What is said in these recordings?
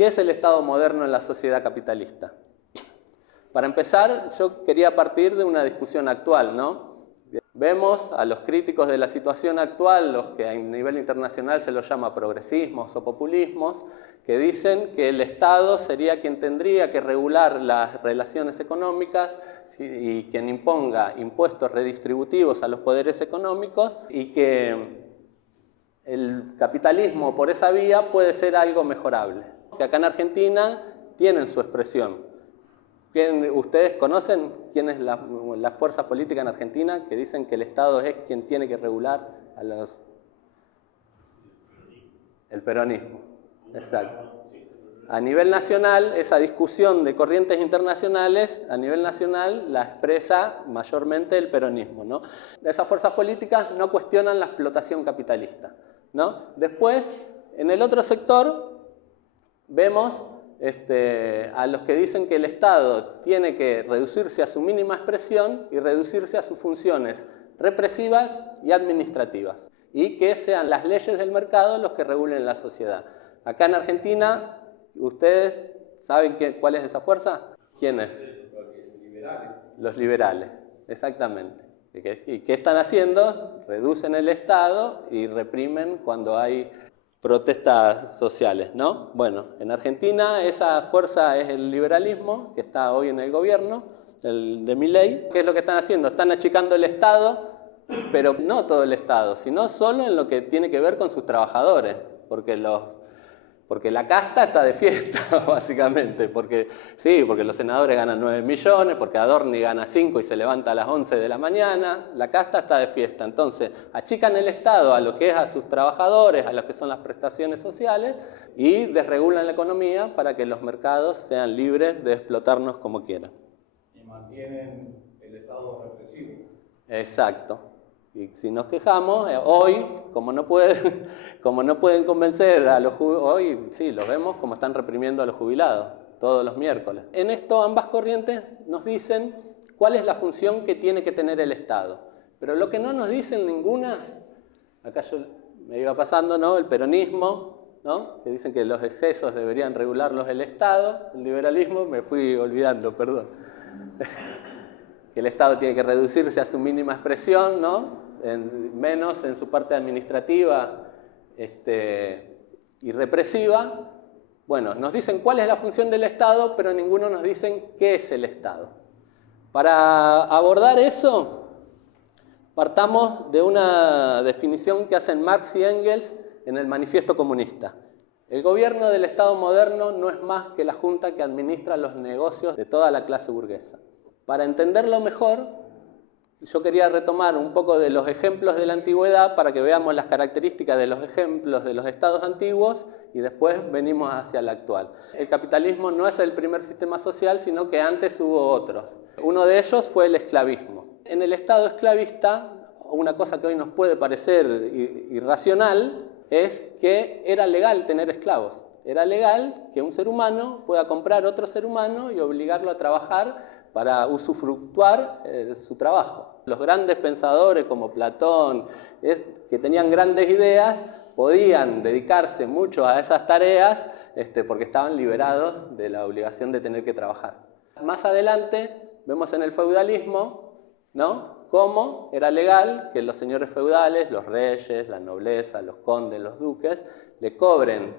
¿Qué es el Estado moderno en la sociedad capitalista? Para empezar, yo quería partir de una discusión actual, ¿no? Vemos a los críticos de la situación actual, los que a nivel internacional se los llama progresismos o populismos, que dicen que el Estado sería quien tendría que regular las relaciones económicas y quien imponga impuestos redistributivos a los poderes económicos, y que el capitalismo por esa vía puede ser algo mejorable. Que acá en Argentina tienen su expresión. ¿Ustedes conocen quién es la fuerza política en Argentina que dicen que el Estado es quien tiene que regular a los... El peronismo, exacto. A nivel nacional, esa discusión de corrientes internacionales, a nivel nacional, la expresa mayormente el peronismo, ¿no? Esas fuerzas políticas no cuestionan la explotación capitalista, ¿no? Después, en el otro sector, vemos a los que dicen que el Estado tiene que reducirse a su mínima expresión y reducirse a sus funciones represivas y administrativas, y que sean las leyes del mercado los que regulen la sociedad. Acá en Argentina, ¿ustedes saben cuál es esa fuerza? ¿Quién es? Los liberales, exactamente. ¿Y qué están haciendo? Reducen el Estado y reprimen cuando hay protestas sociales, ¿no? Bueno, en Argentina esa fuerza es el liberalismo, que está hoy en el gobierno, el de Milei. ¿Qué es lo que están haciendo? Están achicando el Estado, pero no todo el Estado, sino solo en lo que tiene que ver con sus trabajadores, porque la casta está de fiesta, básicamente, porque los senadores ganan 9 millones, porque Adorni gana 5 y se levanta a las 11 de la mañana, la casta está de fiesta. Entonces, achican el Estado a lo que es a sus trabajadores, a lo que son las prestaciones sociales, y desregulan la economía para que los mercados sean libres de explotarnos como quieran. Y mantienen el Estado represivo. Exacto. Y si nos quejamos, hoy, como no pueden convencer a los jubilados, hoy sí, los vemos como están reprimiendo a los jubilados, todos los miércoles. En esto ambas corrientes nos dicen cuál es la función que tiene que tener el Estado. Pero lo que no nos dicen ninguna, acá yo me iba pasando, ¿no? El peronismo, ¿no? Que dicen que los excesos deberían regularlos el Estado, el liberalismo, me fui olvidando, perdón. Que el Estado tiene que reducirse a su mínima expresión, ¿no? Menos en su parte administrativa y represiva. Bueno, nos dicen cuál es la función del Estado, pero ninguno nos dicen qué es el Estado. Para abordar eso, partamos de una definición que hacen Marx y Engels en el Manifiesto Comunista. El gobierno del Estado moderno no es más que la junta que administra los negocios de toda la clase burguesa. Para entenderlo mejor, yo quería retomar un poco de los ejemplos de la antigüedad para que veamos las características de los ejemplos de los estados antiguos y después venimos hacia la actual. El capitalismo no es el primer sistema social, sino que antes hubo otros. Uno de ellos fue el esclavismo. En el estado esclavista, una cosa que hoy nos puede parecer irracional es que era legal tener esclavos. Era legal que un ser humano pueda comprar otro ser humano y obligarlo a trabajar para usufructuar su trabajo. Los grandes pensadores como Platón, que tenían grandes ideas, podían dedicarse mucho a esas tareas porque estaban liberados de la obligación de tener que trabajar. Más adelante vemos en el feudalismo, ¿no?, cómo era legal que los señores feudales, los reyes, la nobleza, los condes, los duques, le cobren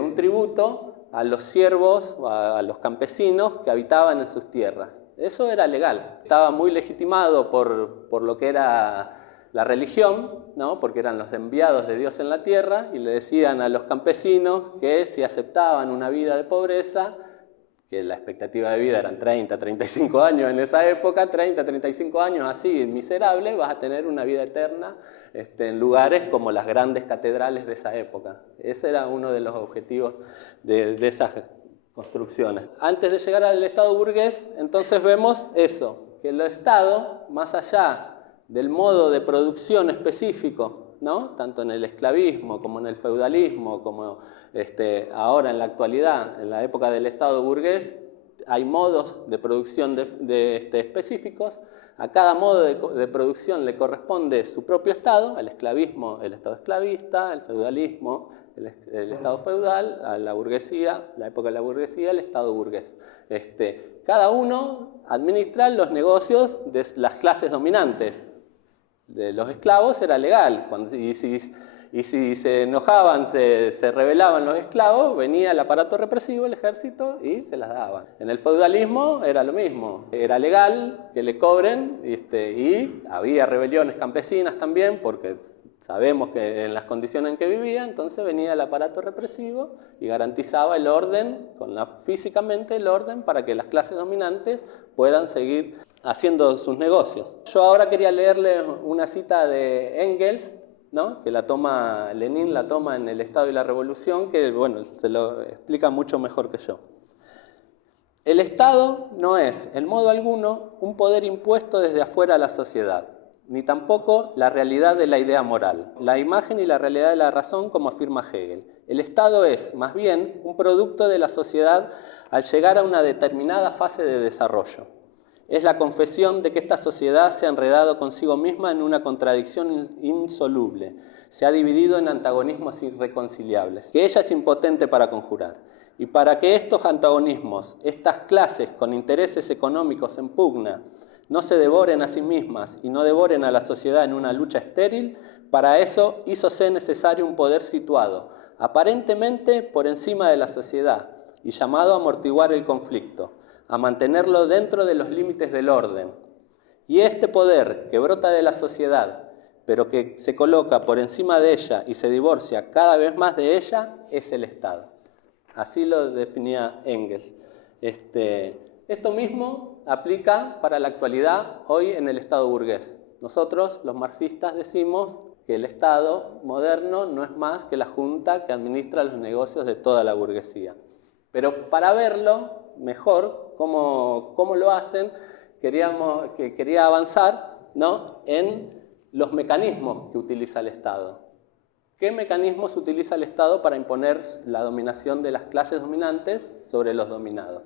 un tributo a los siervos, a los campesinos que habitaban en sus tierras. Eso era legal. Estaba muy legitimado por lo que era la religión, ¿no?, porque eran los enviados de Dios en la tierra, y le decían a los campesinos que si aceptaban una vida de pobreza, que la expectativa de vida eran 30, 35 años en esa época, 30, 35 años así, miserable, vas a tener una vida eterna en lugares como las grandes catedrales de esa época. Ese era uno de los objetivos de esas construcciones. Antes de llegar al Estado burgués, entonces vemos eso, que el Estado, más allá del modo de producción específico, ¿no?, tanto en el esclavismo como en el feudalismo, como ahora en la actualidad, en la época del Estado burgués, hay modos de producción específicos. A cada modo de producción le corresponde su propio Estado, al esclavismo el Estado esclavista, al feudalismo el Estado feudal, a la burguesía, la época de la burguesía, el Estado burgués. Cada uno administra los negocios de las clases dominantes. De los esclavos era legal, y si se enojaban, se rebelaban los esclavos, venía el aparato represivo, el ejército, y se las daban. En el feudalismo era lo mismo, era legal que le cobren, y había rebeliones campesinas también, porque sabemos que en las condiciones en que vivía, entonces venía el aparato represivo y garantizaba el orden, físicamente el orden, para que las clases dominantes puedan seguir haciendo sus negocios. Yo ahora quería leerles una cita de Engels, ¿no? Que Lenin la toma en El Estado y la Revolución, que bueno, se lo explica mucho mejor que yo. El Estado no es, en modo alguno, un poder impuesto desde afuera a la sociedad, ni tampoco la realidad de la idea moral, la imagen y la realidad de la razón, como afirma Hegel. El Estado es, más bien, un producto de la sociedad al llegar a una determinada fase de desarrollo. Es la confesión de que esta sociedad se ha enredado consigo misma en una contradicción insoluble, se ha dividido en antagonismos irreconciliables, que ella es impotente para conjurar. Y para que estos antagonismos, estas clases con intereses económicos en pugna, no se devoren a sí mismas y no devoren a la sociedad en una lucha estéril, para eso hízose necesario un poder situado, aparentemente por encima de la sociedad, y llamado a amortiguar el conflicto, a mantenerlo dentro de los límites del orden. Y este poder que brota de la sociedad, pero que se coloca por encima de ella y se divorcia cada vez más de ella, es el Estado. Así lo definía Engels. Esto mismo aplica para la actualidad hoy en el Estado burgués. Nosotros, los marxistas, decimos que el Estado moderno no es más que la junta que administra los negocios de toda la burguesía. Pero para verlo mejor, cómo lo hacen, quería avanzar, ¿no?, en los mecanismos que utiliza el Estado. ¿Qué mecanismos utiliza el Estado para imponer la dominación de las clases dominantes sobre los dominados?